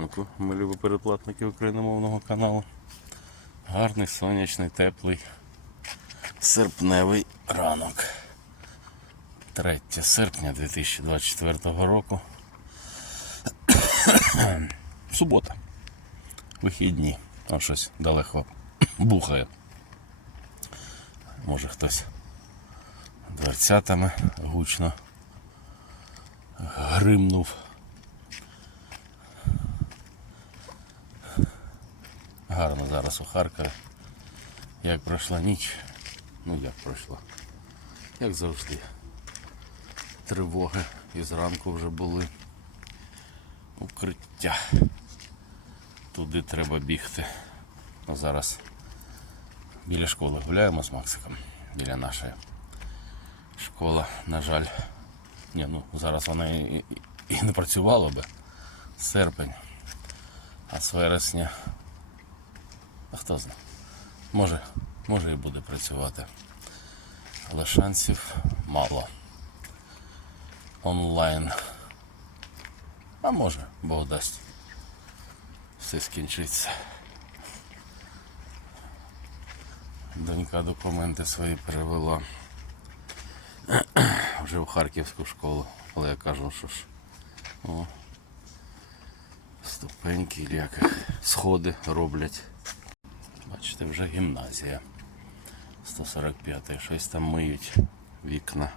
ранку, ми любі передплатники україномовного каналу. Гарний, сонячний, теплий, серпневий ранок. 3 серпня 2024 року. Субота. Вихідні. А щось далеко бухає. Може хтось дверцятами гучно гримнув. Гарно зараз у Харкові. Як пройшла ніч. Ну як пройшла. Як завжди. Тривоги і зранку вже були. Укриття. Туди треба бігти. А зараз біля школи гуляємо з Максиком. Біля нашої. Школа, на жаль. Ні, ну зараз вона і, і не працювала би. Серпень. А з вересня. А хто знає? Може, може і буде працювати. Але шансів мало. Онлайн. А може, Бог дасть. Все скінчиться. Донька документи свої перевела вже в Харківську школу. Але я кажу, що ж. О, ступеньки, як сходи роблять. Бачите, вже гімназія. 145 щось там миють вікна.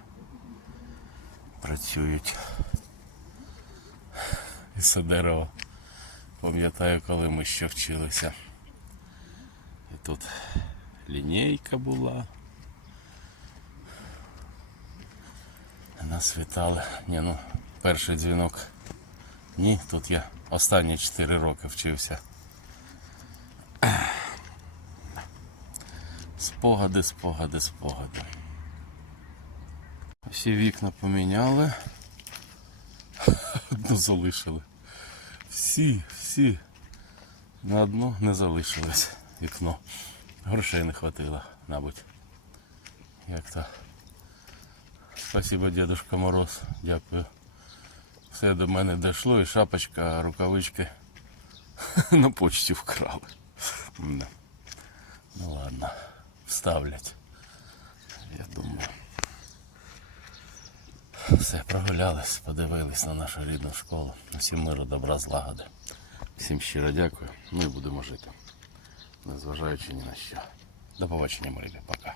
Працюють. І це дерево. Пам'ятаю, коли ми ще вчилися. І тут лінійка була. Нас вітали. Ні, ну, перший дзвінок. Ні, тут я останні 4 роки вчився. Спогади, спогади, спогади. Всі вікна поміняли. Одну залишили. Всі, всі. На одну не залишилось вікно. Грошей не хватило, мабуть. Як то. Спасибо, Дедушка Мороз. Дякую. Все до мене дійшло і шапочка, рукавички на почті вкрали. Ну ладно, вставлять. Я думаю. Все, прогулялись, подивились на нашу рідну школу. Всім миру, добра, злагоди. Всім щиро дякую. Ми будемо жити. Незважаючи ні на що. До побачення, мої. Пока.